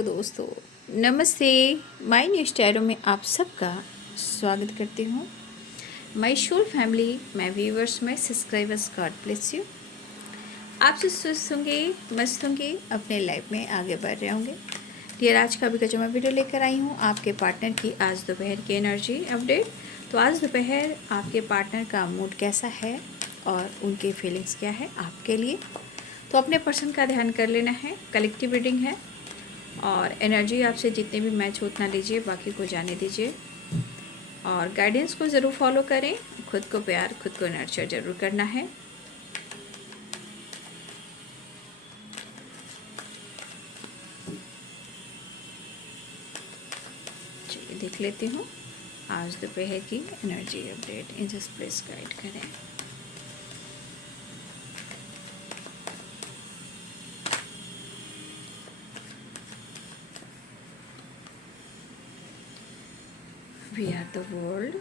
Hello दोस्तों, नमस्ते। My new स्टाइलों में आप सबका स्वागत करती हूँ। My whole family, my viewers, my subscribers, God bless you. आप सब स्वस्थ होंगे, मस्त होंगे, अपने लाइफ में आगे बढ़ रहे होंगे। डियर, आज का भी जो मैं वीडियो लेकर आई हूँ आपके पार्टनर की आज दोपहर की एनर्जी अपडेट। तो आज दोपहर आपके पार्टनर का मूड कैसा है और उनकी फीलिंग्स क्या है आपके लिए, तो अपने पर्सन का ध्यान कर लेना है। कलेक्टिव रीडिंग है और एनर्जी आपसे जितने भी मैच हो उतना लीजिए, बाकी को जाने दीजिए और गाइडेंस को ज़रूर फॉलो करें। खुद को प्यार, खुद को नर्चर ज़रूर करना है। चलिए देख लेती हूँ आज दोपहर की energy update. Angels please guide करें। We are the world,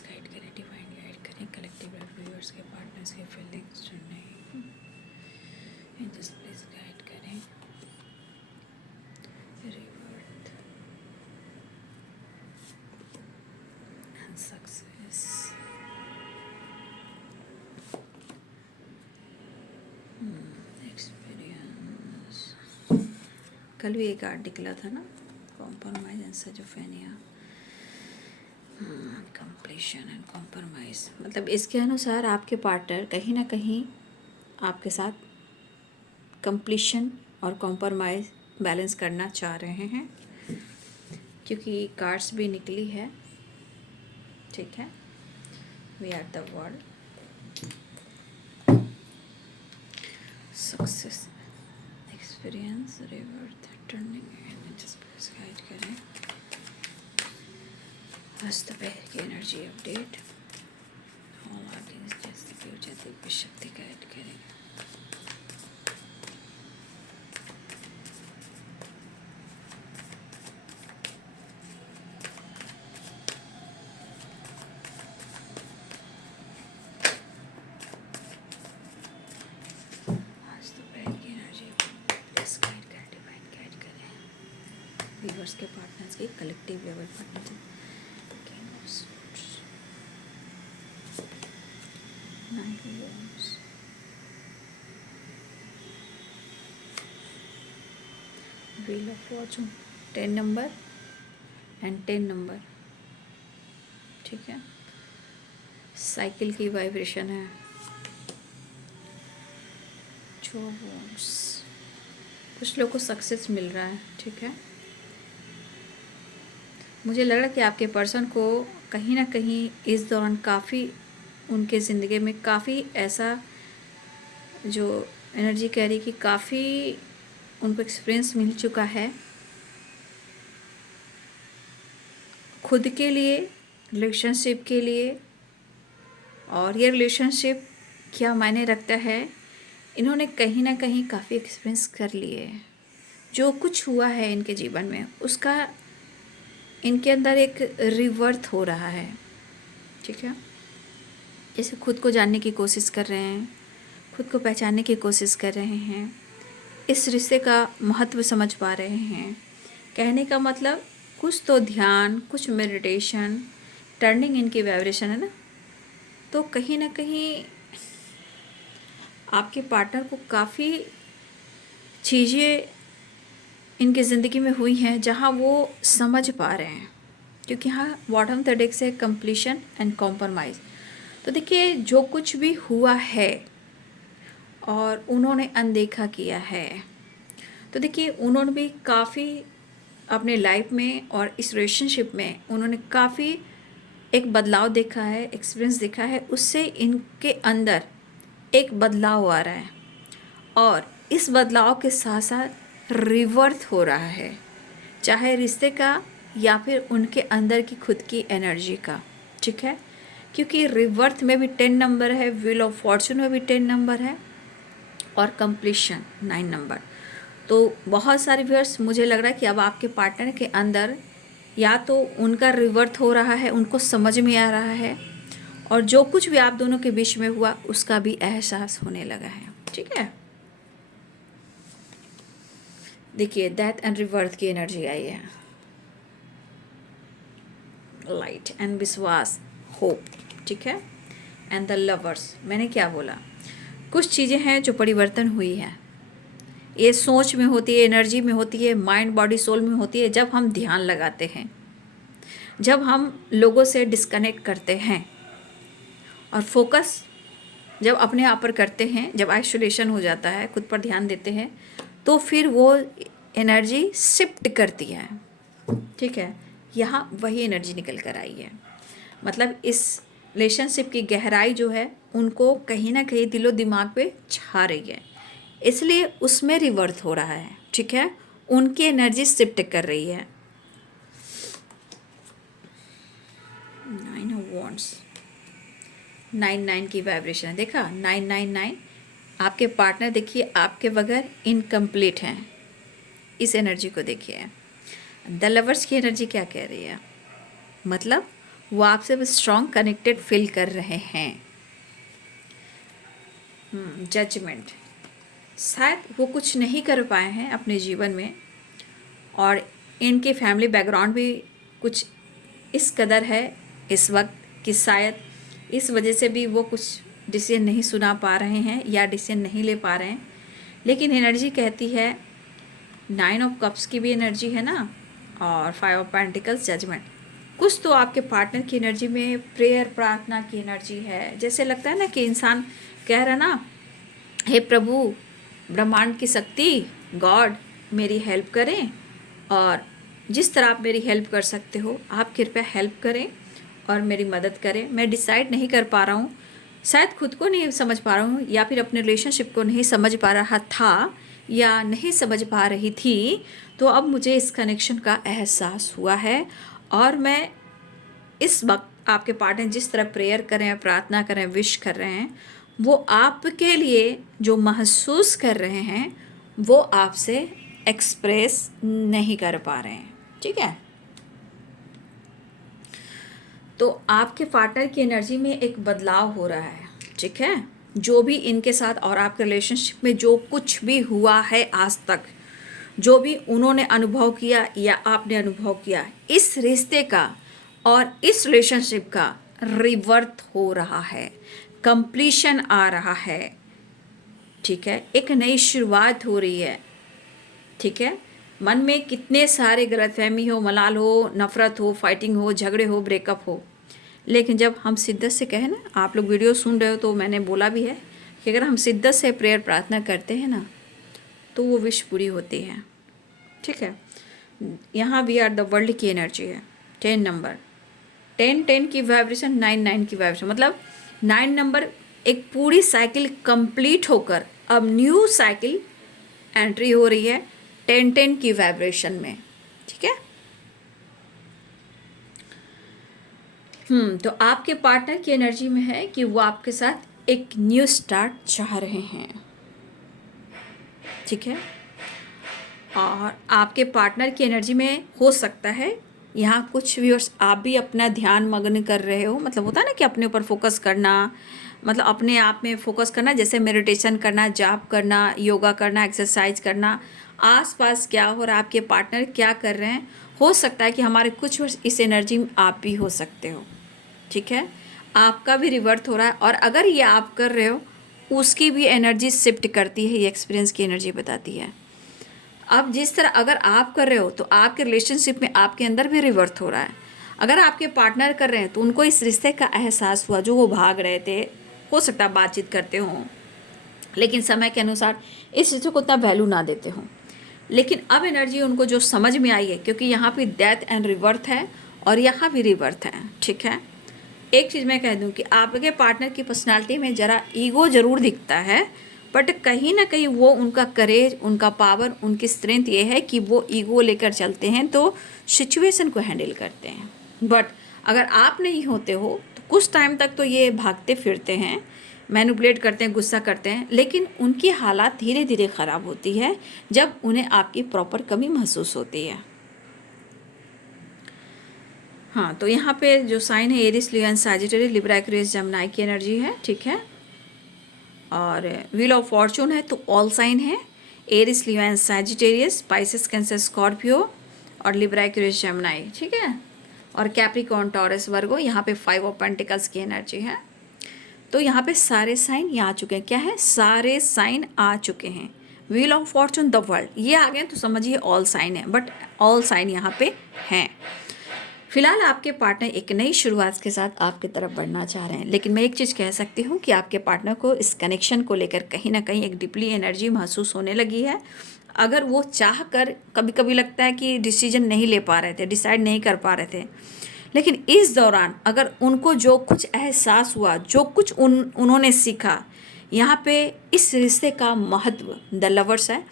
guide करें, डिवाइन गाइड करें, कलेक्टिव व्यूअर्स के पार्टनर्स के फीलिंग्स सुनने। एंजल्स प्लीज गाइड करें। Rebirth, success, experience. कल भी एक आर्ट निकला था ना, कॉम्प्रोमाइज एंड सजोफेनिया, कंप्लीशन एंड कॉम्प्रोमाइज़। मतलब इसके अनुसार आपके पार्टनर कहीं ना कहीं आपके साथ कंप्लीशन और कॉम्प्रोमाइज़ बैलेंस करना चाह रहे हैं, क्योंकि कार्ड्स भी निकली है। ठीक है, we are the world, success, experience, rebirth, turning. Just guide करें आज दोपहर की एनर्जी अपडेट। ऑल ऑडियंस जैसे फ्यूचर दिव्य शक्ति गाइड करें। आज दोपहर की एनर्जी प्लीज गाइड करें, डिवाइन गाइड करें। व्यूअर्स के पार्टनर्स की collective level partner. Wheel of fortune, 10 number and 10 number. ठीक है, साइकिल की वाइब्रेशन है। कुछ लोगों को सक्सेस मिल रहा है। ठीक है, मुझे लग रहा है कि आपके पर्सन को कहीं ना कहीं इस दौरान काफ़ी उनके ज़िंदगी में काफ़ी ऐसा जो एनर्जी कह रही कि काफ़ी उनको एक्सपीरियंस मिल चुका है खुद के लिए, रिलेशनशिप के लिए। और ये रिलेशनशिप क्या मायने रखता है, इन्होंने कहीं ना कहीं काफ़ी एक्सपीरियंस कर लिए। जो कुछ हुआ है इनके जीवन में उसका इनके अंदर एक रिवर्थ हो रहा है। ठीक है, जैसे खुद को जानने की कोशिश कर रहे हैं, खुद को पहचानने की कोशिश कर रहे हैं, इस रिश्ते का महत्व समझ पा रहे हैं। कहने का मतलब कुछ तो ध्यान, कुछ मेडिटेशन, टर्निंग इनकी वाइब्रेशन है ना। तो कहीं ना कहीं आपके पार्टनर को काफ़ी चीज़ें इनकी ज़िंदगी में हुई हैं जहां वो समझ पा रहे हैं, क्योंकि यहाँ बॉटम द डेक से कंप्लीशन एंड कॉम्प्रोमाइज़। तो देखिए, जो कुछ भी हुआ है और उन्होंने अनदेखा किया है, तो देखिए उन्होंने भी काफ़ी अपने लाइफ में और इस रिलेशनशिप में उन्होंने काफ़ी एक बदलाव देखा है, एक्सपीरियंस देखा है। उससे इनके अंदर एक बदलाव आ रहा है और इस बदलाव के साथ साथ रिवर्थ हो रहा है, चाहे रिश्ते का या फिर उनके अंदर की खुद की एनर्जी का। ठीक है, क्योंकि रिवर्थ में भी 10 नंबर है, व्हील ऑफ फॉर्चून में भी 10 नंबर है और कंप्लीशन 9 नंबर। तो बहुत सारे व्यूअर्स, मुझे लग रहा है कि अब आपके पार्टनर के अंदर या तो उनका रिवर्थ हो रहा है, उनको समझ में आ रहा है, और जो कुछ भी आप दोनों के बीच में हुआ उसका भी एहसास होने लगा है। ठीक है, देखिए डेथ एंड रिवर्थ की एनर्जी आई है, लाइट एंड विश्वास, होप। ठीक है, एंड द लवर्स। मैंने क्या बोला, कुछ चीज़ें हैं जो परिवर्तन हुई हैं, ये सोच में होती है, एनर्जी में होती है, माइंड बॉडी सोल में होती है। जब हम ध्यान लगाते हैं, जब हम लोगों से डिस्कनेक्ट करते हैं और फोकस जब अपने आप पर करते हैं, जब आइसोलेशन हो जाता है, खुद पर ध्यान देते हैं, तो फिर वो एनर्जी शिफ्ट करती है। ठीक है, यहाँ वही एनर्जी निकल कर आई है। मतलब इस रिलेशनशिप की गहराई जो है उनको कहीं ना कहीं दिलो दिमाग पे छा रही है, इसलिए उसमें रिवर्थ हो रहा है। ठीक है, उनकी एनर्जी शिफ्ट कर रही है। 9 ऑफ वॉन्ड्स, 9 की वाइब्रेशन है, देखा 999। आपके पार्टनर देखिए आपके बगैर इनकम्प्लीट हैं, इस एनर्जी को देखिए। द लवर्स की एनर्जी क्या कह रही है, मतलब वो आपसे स्ट्रॉन्ग कनेक्टेड फील कर रहे हैं। जजमेंट, शायद वो कुछ नहीं कर पाए हैं अपने जीवन में, और इनके फैमिली बैकग्राउंड भी कुछ इस कदर है इस वक्त कि शायद इस वजह से भी वो कुछ डिसीजन नहीं सुना पा रहे हैं या डिसीजन नहीं ले पा रहे हैं। लेकिन एनर्जी कहती है, 9 ऑफ कप्स की भी एनर्जी है ना, और 5 ऑफ पेंटिकल्स, जजमेंट। कुछ तो आपके पार्टनर की एनर्जी में प्रेयर, प्रार्थना की एनर्जी है। जैसे लगता है ना कि इंसान कह रहा ना, हे प्रभु, ब्रह्मांड की शक्ति, गॉड, मेरी हेल्प करें, और जिस तरह आप मेरी हेल्प कर सकते हो आप कृपया हेल्प करें और मेरी मदद करें। मैं डिसाइड नहीं कर पा रहा हूँ, शायद खुद को नहीं समझ पा रहा हूँ, या फिर अपने रिलेशनशिप को नहीं समझ पा रहा था या नहीं समझ पा रही थी, तो अब मुझे इस कनेक्शन का एहसास हुआ है। और मैं इस वक्त आपके पार्टनर जिस तरह प्रेयर कर रहे हैं, प्रार्थना कर रहे हैं, विश कर रहे हैं, वो आपके लिए जो महसूस कर रहे हैं वो आपसे एक्सप्रेस नहीं कर पा रहे हैं। ठीक है, तो आपके पार्टनर की एनर्जी में एक बदलाव हो रहा है। ठीक है, जो भी इनके साथ और आपके रिलेशनशिप में जो कुछ भी हुआ है आज तक, जो भी उन्होंने अनुभव किया या आपने अनुभव किया, इस रिश्ते का और इस रिलेशनशिप का रिवर्थ हो रहा है, कंप्लीशन आ रहा है। ठीक है, एक नई शुरुआत हो रही है। ठीक है, मन में कितने सारे गलतफहमी हो, मलाल हो, नफरत हो, फाइटिंग हो, झगड़े हो, ब्रेकअप हो, लेकिन जब हम शिद्दत से कहें ना, आप लोग वीडियो सुन रहे हो तो मैंने बोला भी है कि अगर हम शिद्दत से प्रेयर प्रार्थना करते हैं ना, तो वो विश पूरी होती है। ठीक है, यहाँ वी आर द वर्ल्ड की एनर्जी है, 10 नंबर, 10 की वाइब्रेशन, 9 की वाइब्रेशन, मतलब 9 नंबर एक पूरी साइकिल कंप्लीट होकर अब न्यू साइकिल एंट्री हो रही है 10 की वाइब्रेशन में। ठीक है, तो आपके पार्टनर की एनर्जी में है कि वो आपके साथ एक न्यू स्टार्ट चाह रहे हैं। ठीक है, और आपके पार्टनर की एनर्जी में हो सकता है यहाँ कुछ व्यूअर्स आप भी अपना ध्यान मग्न कर रहे हो, मतलब होता है ना कि अपने ऊपर फोकस करना, मतलब अपने आप में फोकस करना, जैसे मेडिटेशन करना, जाप करना, योगा करना, एक्सरसाइज करना। आसपास क्या हो रहा है, आपके पार्टनर क्या कर रहे हैं, हो सकता है कि हमारे कुछ वर्ष इस एनर्जी में आप भी हो सकते हो। ठीक है, आपका भी रिवर्थ हो रहा है, और अगर ये आप कर रहे हो उसकी भी एनर्जी शिफ्ट करती है, ये एक्सपीरियंस की एनर्जी बताती है। अब जिस तरह अगर आप कर रहे हो तो आपके रिलेशनशिप में आपके अंदर भी रिवर्थ हो रहा है। अगर आपके पार्टनर कर रहे हैं तो उनको इस रिश्ते का एहसास हुआ, जो वो भाग रहे थे, हो सकता है बातचीत करते हों लेकिन समय के अनुसार इस रिश्ते को उतना वैल्यू ना देते हों, लेकिन अब एनर्जी उनको जो समझ में आई है, क्योंकि यहाँ पे डेथ एंड रिवर्थ है और यहाँ भी रिवर्थ है। ठीक है, एक चीज़ मैं कह दूँ कि आपके पार्टनर की पर्सनालिटी में ज़रा ईगो ज़रूर दिखता है, बट कहीं ना कहीं वो उनका करेज, उनका पावर, उनकी स्ट्रेंथ ये है कि वो ईगो लेकर चलते हैं तो सिचुएशन को हैंडल करते हैं। बट अगर आप नहीं होते हो तो कुछ टाइम तक तो ये भागते फिरते हैं, मैनिपुलेट करते हैं, गुस्सा करते हैं, लेकिन उनकी हालात धीरे धीरे ख़राब होती है जब उन्हें आपकी प्रॉपर कमी महसूस होती है। हाँ, तो यहाँ पे जो साइन है Aries, Leo and Sagittarius, Libra, Aquarius, Gemini की एनर्जी है, ठीक है। और व्हील ऑफ फॉर्चून है तो ऑल साइन है, Aries, Leo and Sagittarius, Pisces, Cancer, Scorpio और लिब्रा, एक्वेरियस, जेमिनी, ठीक है। और कैप्रिकॉर्न, टॉरस, वर्गो, यहाँ पे 5 ऑफ पेंटिकल्स की एनर्जी है। तो यहाँ पे सारे साइन यहाँ आ चुके हैं। क्या है? सारे साइन आ चुके हैं। Wheel of Fortune, the world, ये आ गए तो समझिए ऑल साइन है, बट ऑल साइन यहाँ पे हैं। फिलहाल आपके पार्टनर एक नई शुरुआत के साथ आपकी तरफ बढ़ना चाह रहे हैं, लेकिन मैं एक चीज़ कह सकती हूँ कि आपके पार्टनर को इस कनेक्शन को लेकर कहीं ना कहीं एक डीपली एनर्जी महसूस होने लगी है। अगर वो चाह कर, कभी कभी लगता है कि डिसीजन नहीं ले पा रहे थे, डिसाइड नहीं कर पा रहे थे, लेकिन इस दौरान अगर उनको जो कुछ एहसास हुआ, जो कुछ उन्होंने सीखा, यहाँ पे इस रिश्ते का महत्व, द लवर्स है,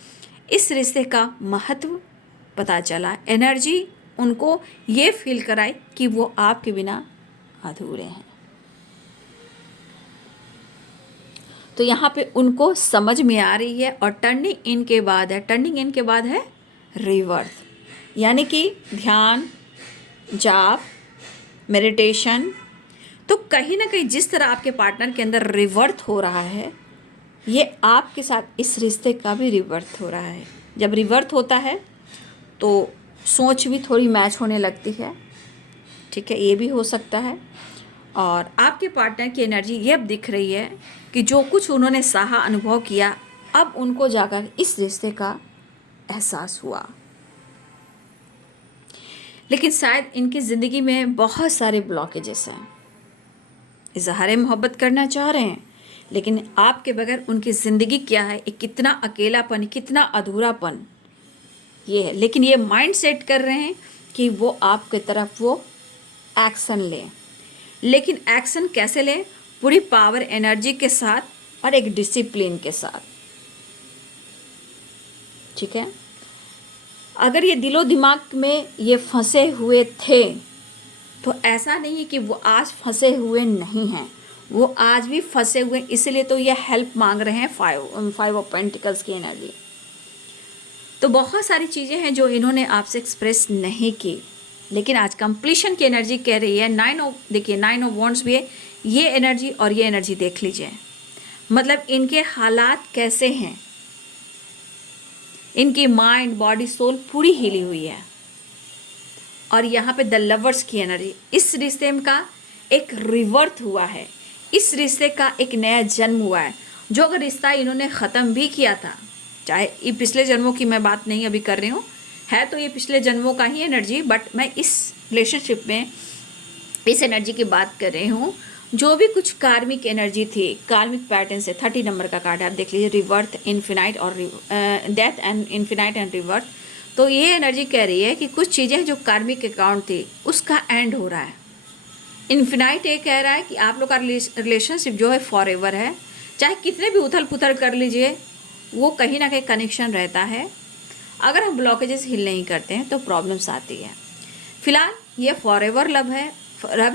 इस रिश्ते का महत्व पता चला। एनर्जी उनको ये फील कराई कि वो आपके बिना अधूरे हैं। तो यहाँ पे उनको समझ में आ रही है। और टर्निंग इन के बाद है, टर्निंग इन के बाद है रिवर्थ, यानी कि ध्यान, जाप, मेडिटेशन। तो कहीं ना कहीं जिस तरह आपके पार्टनर के अंदर रिवर्थ हो रहा है, ये आपके साथ इस रिश्ते का भी रिवर्थ हो रहा है। जब रिवर्थ होता है तो सोच भी थोड़ी मैच होने लगती है, ठीक है, ये भी हो सकता है। और आपके पार्टनर की एनर्जी ये अब दिख रही है कि जो कुछ उन्होंने सहा, अनुभव किया, अब उनको जाकर इस रिश्ते का एहसास हुआ। लेकिन शायद इनकी ज़िंदगी में बहुत सारे ब्लॉकेजेस हैं। इजहार मोहब्बत करना चाह रहे हैं, लेकिन आपके बगैर उनकी ज़िंदगी क्या है, एक कितना अकेलापन, कितना अधूरापन ये है। लेकिन ये माइंड सेट कर रहे हैं कि वो आपके तरफ वो एक्शन लें। लेकिन एक्शन कैसे लें? पूरी पावर, एनर्जी के साथ और एक डिसिप्लिन के साथ, ठीक है। अगर ये दिलो दिमाग में ये फंसे हुए थे तो ऐसा नहीं है कि वो आज फंसे हुए नहीं हैं, वो आज भी फंसे हुए, इसलिए तो ये हेल्प मांग रहे हैं 5 ऑफ पेंटिकल्स की एनर्जी। तो बहुत सारी चीज़ें हैं जो इन्होंने आपसे एक्सप्रेस नहीं की, लेकिन आज कंप्लीशन की एनर्जी कह रही है। 9 ऑफ, देखिए 9 ऑफ वॉन्ड्स भी है, ये एनर्जी और ये एनर्जी देख लीजिए, मतलब इनके हालात कैसे हैं, इनकी माइंड, बॉडी, सोल पूरी हिली हुई है। और यहाँ पे द लवर्स की एनर्जी, इस रिश्ते का एक रिवर्थ हुआ है, इस रिश्ते का एक नया जन्म हुआ है। जो अगर रिश्ता इन्होंने ख़त्म भी किया था, चाहे ये पिछले जन्मों की मैं बात नहीं अभी कर रही हूँ, है तो ये पिछले जन्मों का ही एनर्जी, बट मैं इस रिलेशनशिप में इस एनर्जी की बात कर रही हूँ। जो भी कुछ कार्मिक एनर्जी थी, कार्मिक पैटर्न से 30 नंबर का कार्ड है, आप देख लीजिए, रिवर्थ, इन्फिनाइट और डेथ एंड इन्फिनाइट एंड रिवर्थ। तो ये एनर्जी कह रही है कि कुछ चीज़ें जो कार्मिक अकाउंट थी उसका एंड हो रहा है। इन्फिनाइट ये कह रहा है कि आप लोग का रिलेशनशिप जो है फॉर एवर है, चाहे कितने भी उथल पुथल कर लीजिए, वो कहीं ना कहीं कनेक्शन रहता है। अगर हम ब्लॉकेजेस हिल नहीं करते हैं तो प्रॉब्लम्स आती है। फिलहाल ये फॉर एवर लव है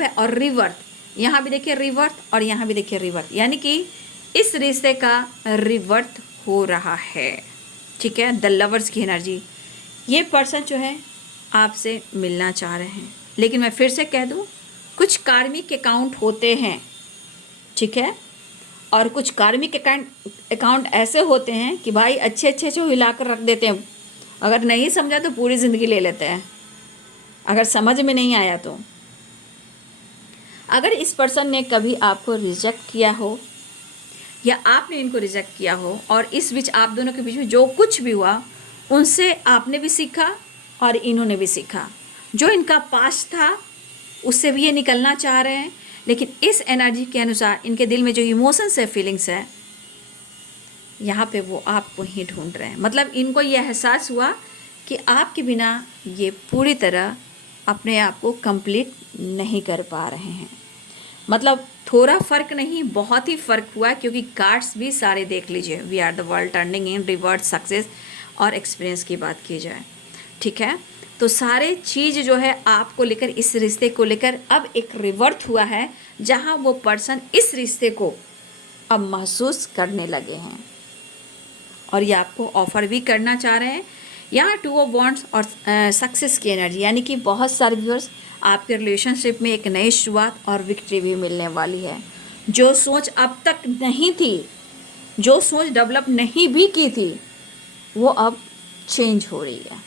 और रिवर्थ, यहाँ भी देखिए रिवर्थ और यहाँ भी देखिए रिवर्थ, यानी कि इस रिश्ते का रिवर्थ हो रहा है, ठीक है। द लवर्स की एनर्जी, ये पर्सन जो है आपसे मिलना चाह रहे हैं, लेकिन मैं फिर से कह दूँ, कुछ कार्मिक अकाउंट होते हैं, ठीक है, और कुछ कार्मिक अकाउंट ऐसे होते हैं कि भाई अच्छे अच्छे जो हिलाकर रख देते हैं, अगर नहीं समझा तो पूरी ज़िंदगी ले लेते हैं, अगर समझ में नहीं आया तो। अगर इस पर्सन ने कभी आपको रिजेक्ट किया हो या आपने इनको रिजेक्ट किया हो, और इस बीच आप दोनों के बीच में जो कुछ भी हुआ, उनसे आपने भी सीखा और इन्होंने भी सीखा। जो इनका पास्ट था उससे भी ये निकलना चाह रहे हैं, लेकिन इस एनर्जी के अनुसार इनके दिल में जो इमोशंस है, फीलिंग्स है, यहाँ पे वो आपको ही ढूंढ रहे हैं। मतलब इनको ये एहसास हुआ कि आपके बिना ये पूरी तरह अपने आप को कंप्लीट नहीं कर पा रहे हैं। मतलब थोड़ा फ़र्क नहीं, बहुत ही फ़र्क हुआ है, क्योंकि कार्ड्स भी सारे देख लीजिए। We are the world, turning in, revert, success और एक्सपीरियंस की बात की जाए, ठीक है। तो सारे चीज़ जो है आपको लेकर, इस रिश्ते को लेकर अब एक रिवर्थ हुआ है, जहाँ वो पर्सन इस रिश्ते को अब महसूस करने लगे हैं और ये आपको ऑफ़र भी करना चाह रहे हैं। यहाँ टू ऑफ वॉन्ड्स और सक्सेस की एनर्जी, यानी कि बहुत सारे व्यूअर्स आपके रिलेशनशिप में एक नई शुरुआत और विक्ट्री भी मिलने वाली है। जो सोच अब तक नहीं थी, जो सोच डेवलप नहीं भी की थी, वो अब चेंज हो रही है।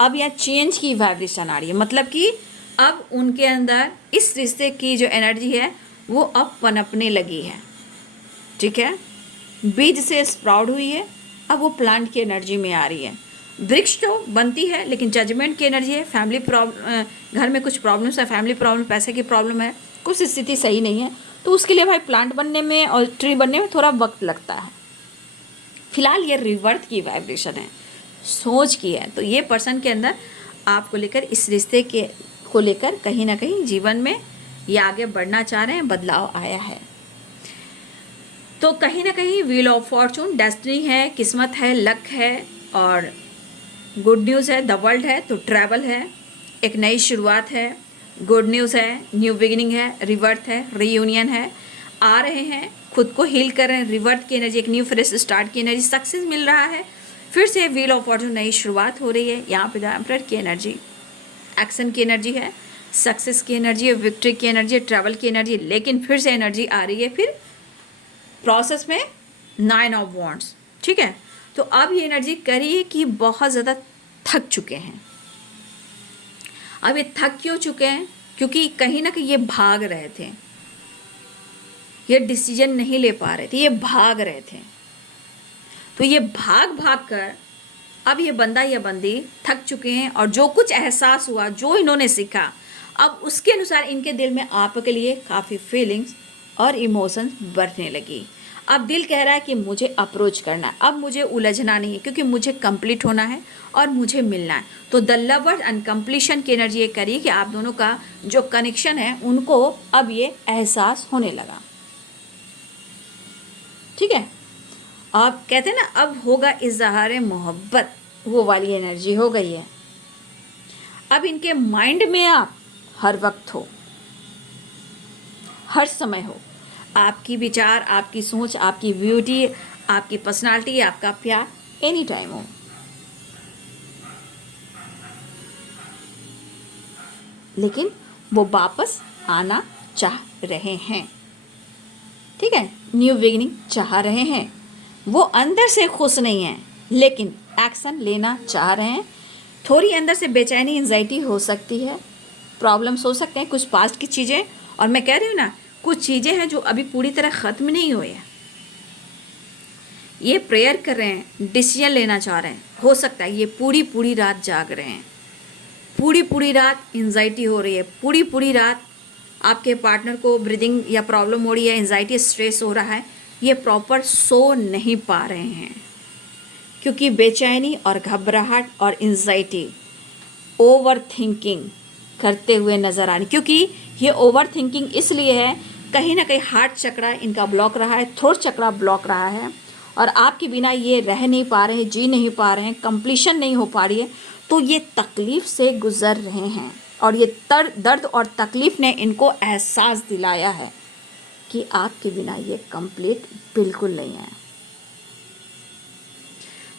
अब यह चेंज की वाइब्रेशन आ रही है, मतलब कि अब उनके अंदर इस रिश्ते की जो एनर्जी है वो अब पनपने लगी है। ठीक है, बीज से स्प्राउट हुई है, अब वो प्लांट की एनर्जी में आ रही है। वृक्ष तो बनती है लेकिन जजमेंट की एनर्जी है। फैमिली प्रॉब्लम, घर में कुछ प्रॉब्लम्स है, फैमिली प्रॉब्लम, पैसे की प्रॉब्लम है, कुछ स्थिति सही नहीं है, तो उसके लिए भाई प्लांट बनने में और ट्री बनने में थोड़ा वक्त लगता है। फिलहाल ये रिवर्थ की वाइब्रेशन है, सोच की है। तो ये पर्सन के अंदर आपको लेकर, इस रिश्ते के को लेकर कहीं ना कहीं जीवन में ये आगे बढ़ना चाह रहे हैं, बदलाव आया है। तो कहीं ना कहीं व्हील ऑफ फॉर्चून, डेस्टिनी है, किस्मत है, लक है और गुड न्यूज़ है, द वर्ल्ड है, तो ट्रैवल है, एक नई शुरुआत है, गुड न्यूज़ है, न्यू बिगिनिंग है, रिवर्थ है, रीयूनियन है, आ रहे हैं, खुद को हील कर रहे हैं, रिवर्थ की एनर्जी, एक न्यू फ्रेश स्टार्ट की एनर्जी, सक्सेस मिल रहा है, फिर से व्हील ऑफ फॉर्चून, नई शुरुआत हो रही है। यहाँ पे द एम्परर की एनर्जी, एक्शन की एनर्जी है, सक्सेस की एनर्जी है, विक्ट्री की एनर्जी है, ट्रैवल की एनर्जी, लेकिन फिर से एनर्जी आ रही है फिर प्रोसेस में 9 ऑफ वॉन्ड्स। ठीक है, तो अब ये एनर्जी करिए कि बहुत ज़्यादा थक चुके हैं। अब ये थक क्यों चुके हैं? क्योंकि कहीं ना कहीं ये भाग रहे थे, ये डिसीजन नहीं ले पा रहे थे, ये भाग रहे थे। तो ये भाग भाग कर अब ये बंदा या बंदी थक चुके हैं और जो कुछ एहसास हुआ, जो इन्होंने सीखा, अब उसके अनुसार इनके दिल में आपके लिए काफ़ी फीलिंग्स और इमोशंस बढ़ने लगी। अब दिल कह रहा है कि मुझे अप्रोच करना है, अब मुझे उलझना नहीं है, क्योंकि मुझे कंप्लीट होना है और मुझे मिलना है। तो द लवर्स एंड कंप्लीशन की एनर्जी ये करिए कि आप दोनों का जो कनेक्शन है उनको अब ये एहसास होने लगा। ठीक है, आप कहते हैं ना, अब होगा इजहार मोहब्बत, वो वाली एनर्जी हो गई है। अब इनके माइंड में आप हर वक्त हो, हर समय हो, आपकी विचार, आपकी सोच, आपकी ब्यूटी, आपकी पर्सनालिटी, आपका प्यार एनी टाइम हो। लेकिन वो वापस आना चाह रहे हैं। ठीक है, न्यू बिगिनिंग चाह रहे हैं। वो अंदर से खुश नहीं हैं, लेकिन एक्शन लेना चाह रहे हैं। थोड़ी अंदर से बेचैनी, एंजाइटी हो सकती है, प्रॉब्लम्स हो सकते हैं, कुछ पास्ट की चीज़ें, और मैं कह रही हूँ ना, कुछ चीज़ें हैं जो अभी पूरी तरह ख़त्म नहीं हुई है। ये प्रेयर कर रहे हैं, डिसीजन लेना चाह रहे हैं। हो सकता है ये पूरी पूरी रात जाग रहे हैं, पूरी पूरी रात एंजाइटी हो रही है, पूरी पूरी रात आपके पार्टनर को ब्रीदिंग या प्रॉब्लम हो रही है, एंजाइटी, स्ट्रेस हो रहा है, ये प्रॉपर सो नहीं पा रहे हैं, क्योंकि बेचैनी और घबराहट और एंजाइटी, ओवर थिंकिंग करते हुए नज़र आने। क्योंकि ये ओवर थिंकिंग इसलिए है, कहीं ना कहीं हार्ट चक्रा इनका ब्लॉक रहा है, थ्रोट चक्रा ब्लॉक रहा है, और आपके बिना ये रह नहीं पा रहे हैं, जी नहीं पा रहे हैं, कंप्लीशन नहीं हो पा रही है, तो ये तकलीफ़ से गुज़र रहे हैं। और ये दर्द और तकलीफ़ ने इनको एहसास दिलाया है कि आपके बिना ये कंप्लीट बिल्कुल नहीं है।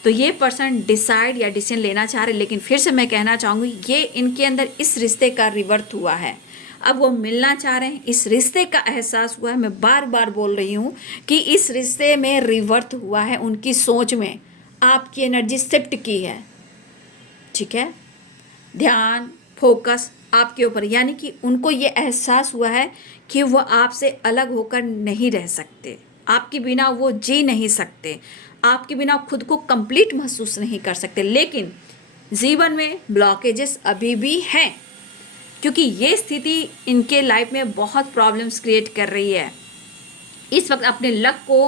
तो ये पर्सन डिसाइड या डिसीजन लेना चाह रहे, लेकिन फिर से मैं कहना चाहूँगी, ये इनके अंदर इस रिश्ते का रिवर्थ हुआ है। अब वो मिलना चाह रहे हैं, इस रिश्ते का एहसास हुआ है। मैं बार बार बोल रही हूँ कि इस रिश्ते में रिवर्थ हुआ है, उनकी सोच में आपकी एनर्जी शिफ्ट की है। ठीक है, ध्यान, फोकस आपके ऊपर, यानी कि उनको ये एहसास हुआ है कि वो आपसे अलग होकर नहीं रह सकते, आपके बिना वो जी नहीं सकते, आपके बिना खुद को कंप्लीट महसूस नहीं कर सकते। लेकिन जीवन में ब्लॉकेजेस अभी भी हैं, क्योंकि ये स्थिति इनके लाइफ में बहुत प्रॉब्लम्स क्रिएट कर रही है। इस वक्त अपने लक को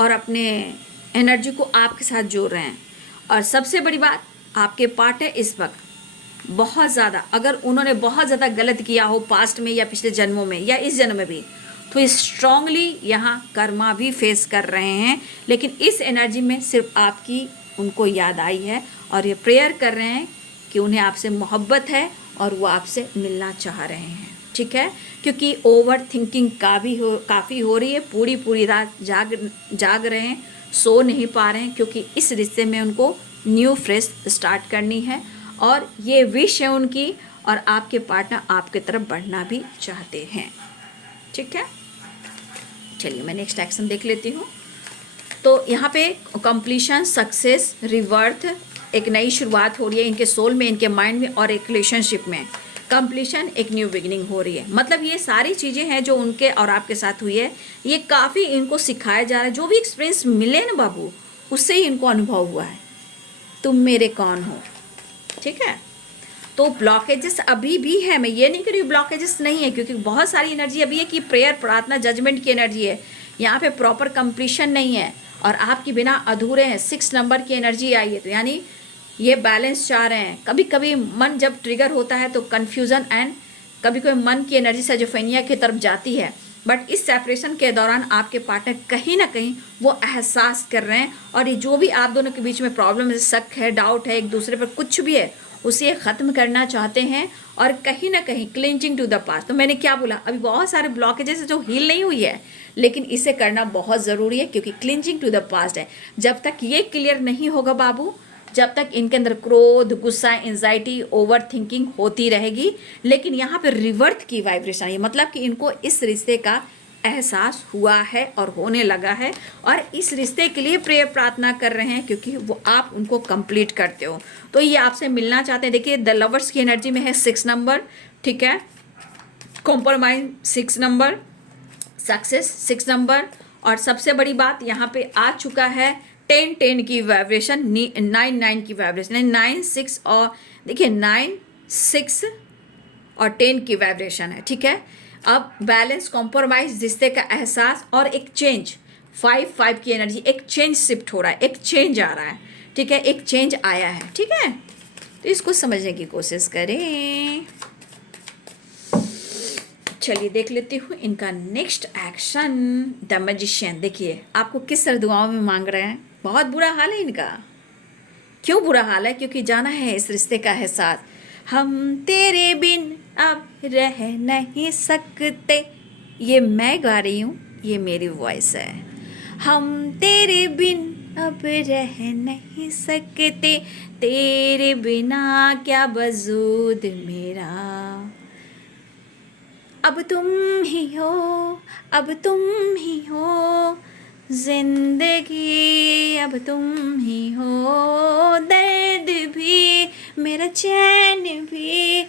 और अपने एनर्जी को आपके साथ जोड़ रहे हैं। और सबसे बड़ी बात, आपके पार्टनर इस वक्त बहुत ज़्यादा, अगर उन्होंने बहुत ज़्यादा गलत किया हो पास्ट में या पिछले जन्मों में या इस जन्म में भी, तो स्ट्रांगली यहाँ कर्मा भी फेस कर रहे हैं। लेकिन इस एनर्जी में सिर्फ आपकी उनको याद आई है और ये प्रेयर कर रहे हैं कि उन्हें आपसे मोहब्बत है और वो आपसे मिलना चाह रहे हैं। ठीक है, क्योंकि ओवर थिंकिंग काफ़ी हो रही है, पूरी पूरी रात जाग रहे हैं, सो नहीं पा रहे हैं, क्योंकि इस रिश्ते में उनको न्यू फ्रेश स्टार्ट करनी है और ये विश है उनकी, और आपके पार्टनर आपके तरफ बढ़ना भी चाहते हैं। ठीक है, चलिए मैं नेक्स्ट एक्शन देख लेती हूँ। तो यहाँ पे कंप्लीशन, सक्सेस, रिवर्थ, एक नई शुरुआत हो रही है इनके सोल में, इनके माइंड में, और एक रिलेशनशिप में कंप्लीशन, एक न्यू बिगिनिंग हो रही है। मतलब ये सारी चीज़ें हैं जो उनके और आपके साथ हुई है, ये काफ़ी इनको सिखाया जा रहा है। जो भी एक्सपीरियंस मिले ना बाबू, उससे ही इनको अनुभव हुआ है तुम मेरे कौन हो। ठीक है, तो ब्लॉकेजेस अभी भी है, मैं ये नहीं कह रही हूँ ब्लॉकेजेस नहीं है, क्योंकि बहुत सारी एनर्जी अभी है कि प्रेयर, प्रार्थना, जजमेंट की एनर्जी है। यहाँ पे प्रॉपर कंप्लीशन नहीं है और आपकी बिना अधूरे हैं। 6 नंबर की एनर्जी आई है, तो यानी ये बैलेंस चाह रहे हैं। कभी कभी मन जब ट्रिगर होता है तो कन्फ्यूज़न एंड कभी कभी मन की एनर्जी सजोफेनिया की तरफ जाती है, बट इस सेपरेशन के दौरान आपके पार्टनर कहीं ना कहीं वो एहसास कर रहे हैं, और ये जो भी आप दोनों के बीच में प्रॉब्लम है, शक है, डाउट है, एक दूसरे पर कुछ भी है, उसे ख़त्म करना चाहते हैं और कहीं ना कहीं क्लिंचिंग टू द पास्ट। तो मैंने क्या बोला, अभी बहुत सारे ब्लॉकेजेस जो हील नहीं हुई है, लेकिन इसे करना बहुत ज़रूरी है, क्योंकि क्लिंचिंग टू द पास्ट है। जब तक ये क्लियर नहीं होगा बाबू, जब तक इनके अंदर क्रोध, गुस्सा, एंजाइटी, ओवर थिंकिंग होती रहेगी। लेकिन यहाँ पे रिवर्थ की वाइब्रेशन है, मतलब कि इनको इस रिश्ते का एहसास हुआ है और होने लगा है, और इस रिश्ते के लिए प्रेयर प्रार्थना कर रहे हैं, क्योंकि वो आप उनको कंप्लीट करते हो, तो ये आपसे मिलना चाहते हैं। देखिए द लवर्स की एनर्जी में है 6 नंबर, ठीक है, कॉम्प्रोमाइज 6 नंबर, सक्सेस 6 नंबर, और सबसे बड़ी बात यहाँ पे आ चुका है 10-10 की वाइब्रेशन, 9-9 की वाइब्रेशन, 9-6, और देखिए 9-6 और 10 की वाइब्रेशन है। ठीक है, अब बैलेंस, कॉम्प्रोमाइज, रिश्ते का एहसास और एक चेंज, 5-5 की एनर्जी, एक चेंज शिफ्ट हो रहा है, एक चेंज आ रहा है। ठीक है, एक चेंज आया है। ठीक है, तो इसको समझने की कोशिश करें। चलिए देख लेती हूँ इनका नेक्स्ट एक्शन, द मैजिशियन। देखिए आपको किस तरह दुआओं में मांग रहे हैं। बहुत बुरा हाल है इनका। क्यों बुरा हाल है? क्योंकि जाना है इस रिश्ते का एहसास। हम तेरे बिन अब रह नहीं सकते, ये मैं गा रही हूँ, ये मेरी वॉइस है। हम तेरे बिन अब रह नहीं सकते, तेरे बिना क्या वजूद मेरा, अब तुम ही हो, अब तुम ही हो जिंदगी, अब तुम ही हो, दर्द भी मेरा चैन भी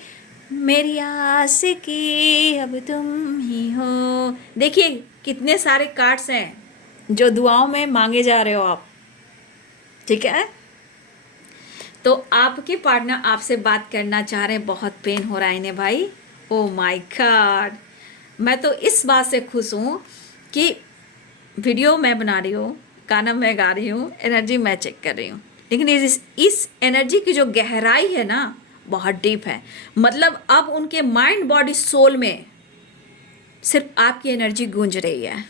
मेरी आशिकी, अब तुम ही हो। देखिए कितने सारे कार्ड्स हैं जो दुआओं में मांगे जा रहे हो आप। ठीक है, तो आपके पार्टनर आपसे बात करना चाह रहे हैं, बहुत पेन हो रहा है इन्हें भाई। ओ माय गॉड, मैं तो इस बात से खुश हूँ कि वीडियो मैं बना रही हूँ, गाना मैं गा रही हूँ, एनर्जी मैं चेक कर रही हूँ, लेकिन इस एनर्जी की जो गहराई है ना, बहुत डीप है। मतलब अब उनके माइंड, बॉडी, सोल में सिर्फ आपकी एनर्जी गूंज रही है,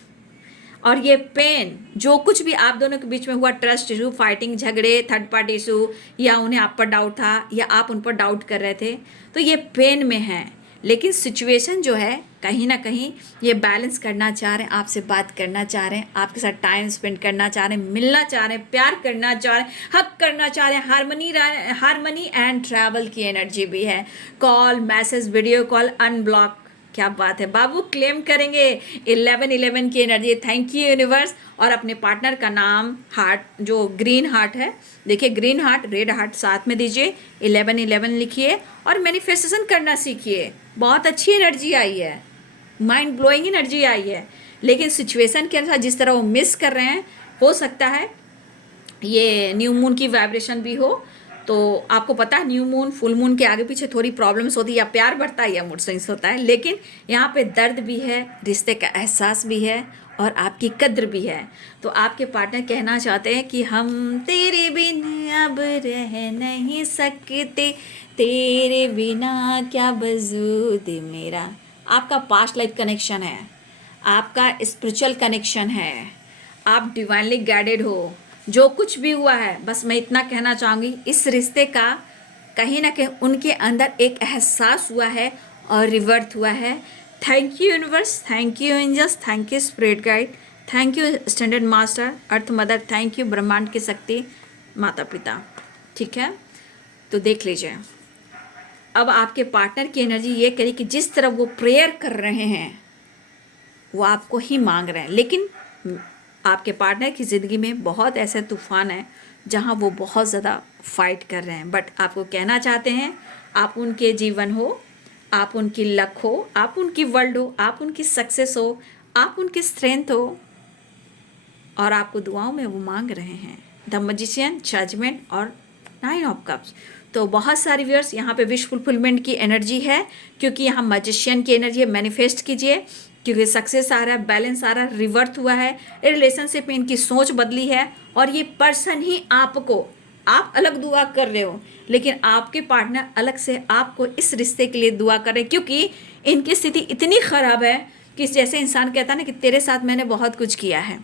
और ये पेन जो कुछ भी आप दोनों के बीच में हुआ, ट्रस्ट इशू, फाइटिंग, झगड़े, थर्ड पार्टी इशू, या उन्हें आप पर डाउट था या आप उन पर डाउट कर रहे थे, तो ये पेन में है। लेकिन सिचुएशन जो है कहीं ना कहीं ये बैलेंस करना चाह रहे हैं, आपसे बात करना चाह रहे हैं, आपके साथ टाइम स्पेंड करना चाह रहे हैं, मिलना चाह रहे हैं, प्यार करना चाह रहे हैं, हक करना चाह रहे हैं। हारमनी एंड ट्रैवल की एनर्जी भी है। Call, message, video call, unblock, क्या बात है बाबू, क्लेम करेंगे। 11-11 की एनर्जी, थैंक यू यूनिवर्स। और अपने पार्टनर का नाम हार्ट, जो ग्रीन हार्ट है, देखिए ग्रीन हार्ट, रेड हार्ट साथ में दीजिए, 11-11 लिखिए और मैनिफेस्टेशन करना सीखिए। बहुत अच्छी एनर्जी आई है, माइंड ब्लोइंग एनर्जी आई है। लेकिन सिचुएशन के अनुसार जिस तरह वो मिस कर रहे हैं, हो सकता है ये न्यू मून की वाइब्रेशन भी हो। तो आपको पता है न्यू मून, फुल मून के आगे पीछे थोड़ी प्रॉब्लम्स होती है, या प्यार बढ़ता है या मूड स्विंग्स होता है। लेकिन यहाँ पे दर्द भी है, रिश्ते का एहसास भी है, और आपकी कद्र भी है। तो आपके पार्टनर कहना चाहते हैं कि हम तेरे बिन अब रह नहीं सकते, तेरे बिना क्या वजूद मेरा। आपका पास्ट लाइफ कनेक्शन है, आपका स्पिरिचुअल कनेक्शन है, आप डिवाइनली गाइडेड हो। जो कुछ भी हुआ है, बस मैं इतना कहना चाहूँगी, इस रिश्ते का कहीं ना कहीं उनके अंदर एक एहसास हुआ है और रिवर्थ हुआ है। Thank you universe, thank you angels, thank you spirit guide, thank you standard master, earth mother, thank you ब्रह्मांड की शक्ति, माता पिता। ठीक है, तो देख लीजिए अब आपके पार्टनर की एनर्जी ये करी कि जिस तरह वो प्रेयर कर रहे हैं वो आपको ही मांग रहे हैं, लेकिन आपके पार्टनर की ज़िंदगी में बहुत ऐसे तूफान हैं जहां वो बहुत ज़्यादा फाइट कर रहे हैं, बट आपको कहना चाहते हैं आप उनके जीवन हो, आप उनकी लक हो, आप उनकी वर्ल्ड हो, आप उनकी सक्सेस हो, आप उनकी स्ट्रेंथ हो, और आपको दुआओं में वो मांग रहे हैं द मैजिशियन, जजमेंट और 9 ऑफ कप्स। तो बहुत सारी व्यूअर्स यहाँ पे विश फुलफिलमेंट की एनर्जी है, क्योंकि यहाँ मैजिशियन की एनर्जी है। मैनिफेस्ट कीजिए, क्योंकि सक्सेस आ रहा है, बैलेंस आ रहा है, रिवर्थ हुआ है, रिलेशनशिप में इनकी सोच बदली है, और ये पर्सन ही आपको, आप अलग दुआ कर रहे हो लेकिन आपके पार्टनर अलग से आपको इस रिश्ते के लिए दुआ कर रहे हैं, क्योंकि इनकी स्थिति इतनी ख़राब है कि जैसे इंसान कहता है ना कि तेरे साथ मैंने बहुत कुछ किया है,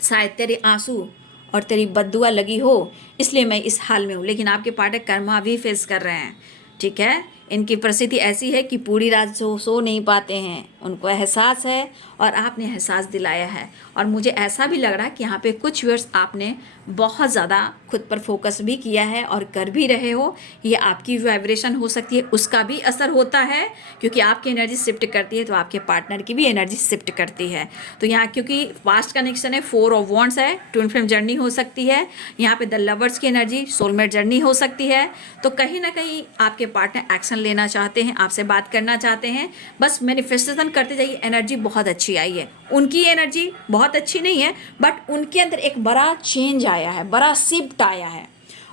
शायद तेरे आंसू और तेरी बद्दुआ लगी हो इसलिए मैं इस हाल में हूँ, लेकिन आपके पार्टनर कर्मा भी फेस कर रहे हैं। ठीक है, इनकी परिस्थिति ऐसी है कि पूरी रात सो नहीं पाते हैं, उनको एहसास है और आपने एहसास दिलाया है। और मुझे ऐसा भी लग रहा है कि यहाँ पे कुछ वर्ष आपने बहुत ज़्यादा खुद पर फोकस भी किया है और कर भी रहे हो। ये आपकी वाइब्रेशन हो सकती है, उसका भी असर होता है, क्योंकि आपकी एनर्जी शिफ्ट करती है तो आपके पार्टनर की भी एनर्जी शिफ्ट करती है। तो यहाँ क्योंकि पास्ट कनेक्शन है, 4 ऑफ वॉन्ड्स है, ट्विन फ्लेम जर्नी हो सकती है, यहाँ पे द लवर्स की एनर्जी, सोलमेट जर्नी हो सकती है। तो कहीं ना कहीं आपके पार्टनर एक्शन लेना चाहते हैं, आपसे बात करना चाहते हैं, बस मैनिफेस्टेशन करते जाइए। एनर्जी बहुत अच्छी आई है, उनकी एनर्जी बहुत अच्छी नहीं है बट उनके अंदर एक बड़ा चेंज आया है, बड़ा शिफ्ट आया है,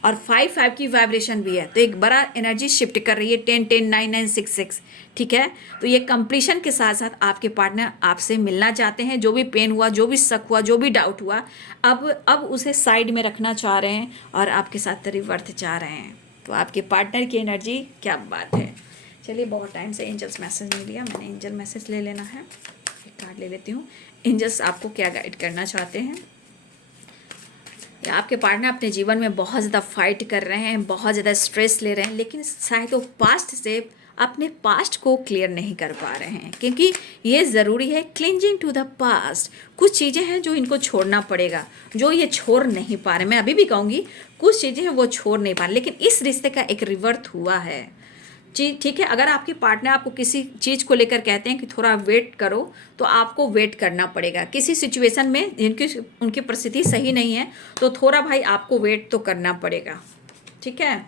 और 5 की वाइब्रेशन भी है, तो एक बड़ा एनर्जी शिफ्ट कर रही है। 10 10 9 9 6 6। ठीक है, तो ये कंप्लीशन के साथ साथ आपके पार्टनर आपसे मिलना चाहते हैं। जो भी पेन हुआ, जो भी शक हुआ, जो भी डाउट हुआ, अब उसे साइड में रखना चाह रहे हैं और आपके साथ रिवर्थ चाह रहे हैं। तो आपके पार्टनर की एनर्जी क्या बात है। चलिए, बहुत टाइम से एंजल्स मैसेज नहीं लिया, मैंने एंजल मैसेज ले लेना है। एक कार्ड ले लेती हूँ। एंजल्स आपको क्या गाइड करना चाहते हैं। आपके पार्टनर अपने जीवन में बहुत ज़्यादा फाइट कर रहे हैं, बहुत ज़्यादा स्ट्रेस ले रहे हैं, लेकिन शायद वो पास्ट से अपने पास्ट को क्लियर नहीं कर पा रहे हैं, क्योंकि ये ज़रूरी है क्लिंजिंग टू द पास्ट। कुछ चीज़ें हैं जो इनको छोड़ना पड़ेगा, जो ये छोड़ नहीं पा रहे। मैं अभी भी कहूँगी कुछ चीज़ें हैं वो छोड़ नहीं पा रहे, लेकिन इस रिश्ते का एक रिवर्थ हुआ है जी। ठीक है, अगर आपके पार्टनर आपको किसी चीज़ को लेकर कहते हैं कि थोड़ा वेट करो, तो आपको वेट करना पड़ेगा। किसी सिचुएशन में उनकी परिस्थिति सही नहीं है तो थोड़ा भाई आपको वेट तो करना पड़ेगा। ठीक है,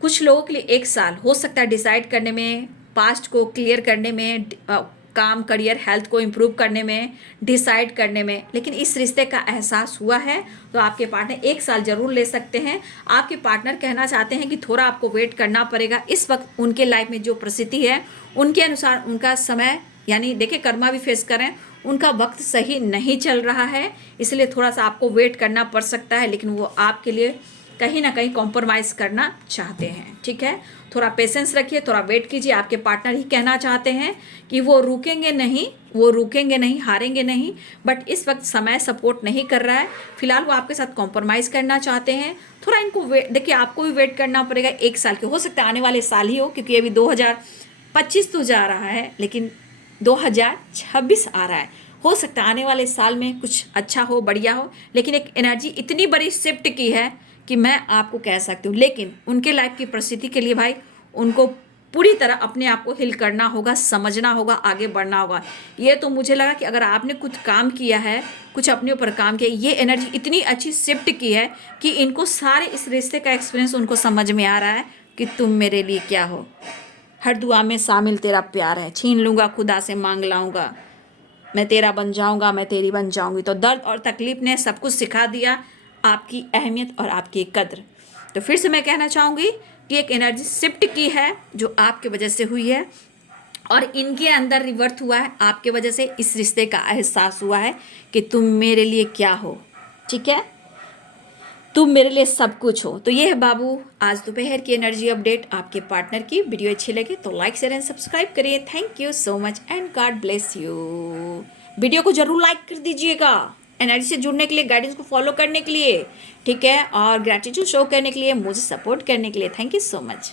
कुछ लोगों के लिए 1 साल हो सकता है डिसाइड करने में, पास्ट को क्लियर करने में, काम, करियर, हेल्थ को इम्प्रूव करने में, डिसाइड करने में, लेकिन इस रिश्ते का एहसास हुआ है तो आपके पार्टनर 1 साल ज़रूर ले सकते हैं। आपके पार्टनर कहना चाहते हैं कि थोड़ा आपको वेट करना पड़ेगा। इस वक्त उनके लाइफ में जो परिस्थिति है उनके अनुसार उनका समय, यानी देखिए कर्मा भी फेस करें, उनका वक्त सही नहीं चल रहा है, इसलिए थोड़ा सा आपको वेट करना पड़ सकता है, लेकिन वो आपके लिए कहीं ना कहीं कॉम्प्रोमाइज़ करना चाहते हैं। ठीक है, थोड़ा पेशेंस रखिए, थोड़ा वेट कीजिए। आपके पार्टनर ही कहना चाहते हैं कि वो रुकेंगे नहीं, हारेंगे नहीं, बट इस वक्त समय सपोर्ट नहीं कर रहा है। फिलहाल वो आपके साथ कॉम्प्रोमाइज़ करना चाहते हैं। थोड़ा इनको वेट, देखिए आपको भी वेट करना पड़ेगा 1 साल के, हो सकता है आने वाले साल ही हो, क्योंकि अभी 2025 तो जा रहा है लेकिन 2026 आ रहा है। हो सकता है आने वाले साल में कुछ अच्छा हो, बढ़िया हो, लेकिन एक एनर्जी इतनी बड़ी शिफ्ट की है कि मैं आपको कह सकती हूँ। लेकिन उनके लाइफ की परिस्थिति के लिए भाई उनको पूरी तरह अपने आप को हिल करना होगा, समझना होगा, आगे बढ़ना होगा। ये तो मुझे लगा कि अगर आपने कुछ काम किया है, कुछ अपने ऊपर काम किया, ये एनर्जी इतनी अच्छी शिफ्ट की है कि इनको सारे इस रिश्ते का एक्सपीरियंस उनको समझ में आ रहा है कि तुम मेरे लिए क्या हो, हर दुआ में शामिल तेरा प्यार है, छीन लूँगा खुदा से मांग लाऊँगा, मैं तेरा बन जाऊँगा, मैं तेरी बन जाऊँगी। तो दर्द और तकलीफ़ ने सब कुछ सिखा दिया आपकी अहमियत और आपकी कद्र। तो फिर से मैं कहना चाहूँगी कि एक एनर्जी शिफ्ट की है जो आपके वजह से हुई है, और इनके अंदर रिवर्थ हुआ है आपके वजह से। इस रिश्ते का एहसास हुआ है कि तुम मेरे लिए क्या हो। ठीक है, तुम मेरे लिए सब कुछ हो। तो ये है बाबू आज दोपहर की एनर्जी अपडेट आपके पार्टनर की। वीडियो अच्छी लगे तो लाइक शेयर एंड सब्सक्राइब करिए। Thank you so much and God bless you. Video को जरूर लाइक कर दीजिएगा, एनर्जी से जुड़ने के लिए, गाइडेंस को फॉलो करने के लिए, ठीक है, और ग्रैटिट्यूड शो करने के लिए, मुझे सपोर्ट करने के लिए। Thank you so much.